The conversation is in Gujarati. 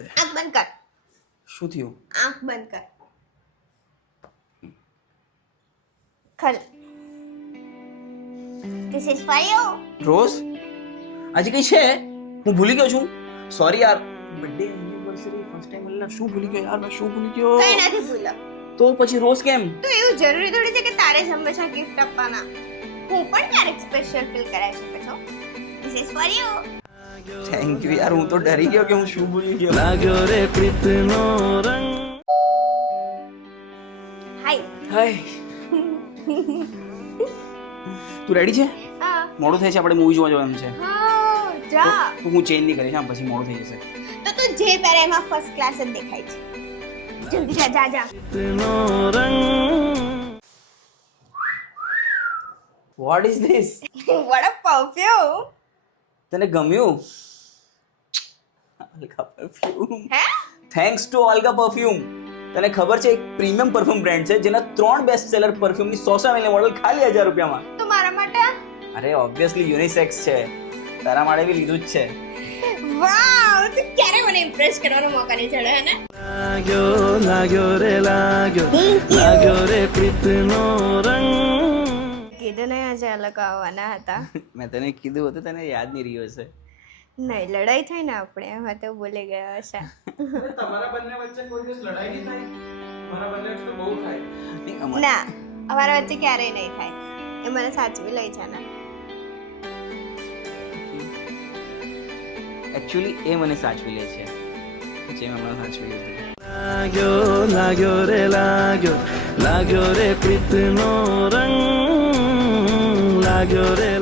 આંખ બંધ કર. શું થયું? આંખ બંધ કર. ખલ. This is for you. Rose આજે કઈ છે? હું ભૂલી ગયો છું. સોરી યાર. બર્થડે એનિવર્સરી ફર્સ્ટ ટાઈમ મળ્યા. શું ભૂલી ગયો યાર? મેં શું ભૂલી ગયો? કઈ નથી ભૂલ્યો. તો પછી રોઝ કેમ? તો એવું જરૂરી થોડી છે કે તારે જ હંમેશા ગિફ્ટ આપવાના. હું પણ ક્યારેક સ્પેશિયલ ફીલ કરાવી શકું છું. This is for you. Thank you યાર. હું તો ડરી ગયો કે હું શું ભૂલી ગયો. લાગ્યો રે પ્રીતનો રંગ. હાય. હાય. તું રેડી છે? હા. મોડું થાય છે, આપણે મૂવી જોવા જવાનું છે. હા, જા. તો હું ચેન્જ નહીં કરીશ, પછી મોડું થઈ જશે. તો તું જે પહેરે એમાં ફર્સ્ટ ક્લાસ જ દેખાય છે. જલ્દી જા જા જા. પ્રીતનો રંગ. What is this? What a perfume. તને ગમ્યું? Olga perfume. હે? Thanks to Olga perfume. તને ખબર છે એક પ્રીમિયમ પરફ્યુમ બ્રાન્ડ છે જેના 3 બેસ્ટ સેલર પરફ્યુમની 100 ml મોડલ ખાલી 1000 રૂપિયામાં. તો મારા માટે? અરે ઓબ્વિયસલી યુનિસેક્સ છે. તારા માટે બી લીધું જ છે. વાવ, તું ક્યારે મને ઇમ્પ્રેસ કરવાનો મોકો નહીં ચડ્યો હે ને? લાગ્યો રે લાગ્યો રે પ્રીતનો રંગ. કીધું ને આજે અલગ આવવાના હતા. મેં તને કીધું હતું, તને યાદ નહીં રહ્યું હશે. નહીં, લડાઈ થઈ ને આપણે એમાં તો ભૂલી ગયા હશે. તમારા બંને વચ્ચે કોઈ દિવસ લડાઈ નહીં થાય? મારા બંને વચ્ચે તો બહુ થાય. નહીં, અમારે- ના, અમારા વચ્ચે ક્યારેય નહીં થાય. એ મને સાચવી લઈ છે ને. એકચ્યુઅલી એ મને સાચવી લે છે, જે મેં હમણાં સાચવી લીધું. લાગ્યો રે પ્રીતનો રંગ. લાગ્યો રે